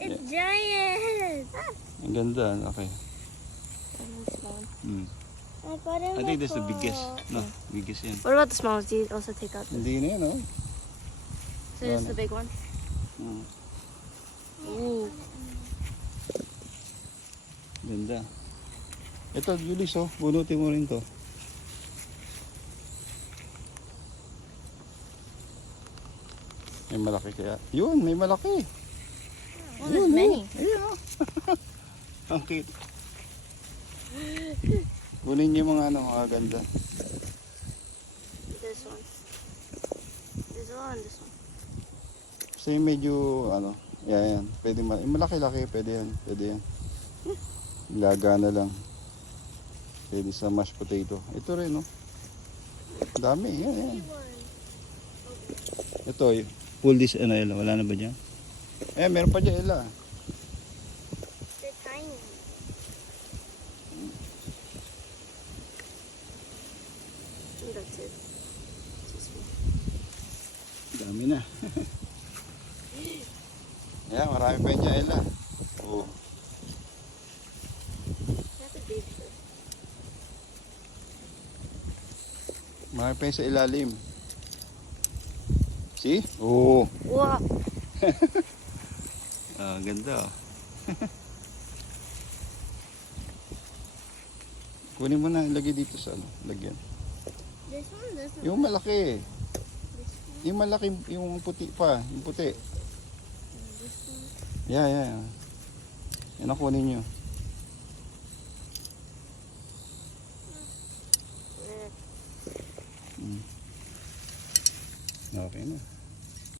It's giant. Ang ganda. Okay. I got it. I think that's the biggest. No, biggest yan. What about the small ones? Do you also take out this? Hindi na yan, oh. So just the big one? Ooh. Ganda. Ito, Julis, oh. Bunutin mo rin to. May malaki kaya. Yun, may malaki. Oh, there's many. Ayun, oh. Ang cute. Kunin niyo mga ano, mga ganda. This one. This one, this one. Kasi medyo, ano, yan. Pwede malaki-laki, pwede yan. Pwede yan. Ilaga na lang. Pwede sa mashed potato. Ito rin, no? Dami, yan. Ito, pull this, ano, Ella. Wala na ba dyan? Meron pa dyan, Ella. They're tiny. That's it. Dami na. Ayan, marami pa yun dyan, Ella. Oo. That's a big fish. Marami pa yun sa ilalim. See? Oo. Wow. Ganda, oh. Kunin mo na, ilagay dito sa ano, lagyan. This one doesn't. Yung malaki. This one. Yung malaki, yung puti pa, yung puti. This one. Yeah. Yan ang kunin nyo. Okay na.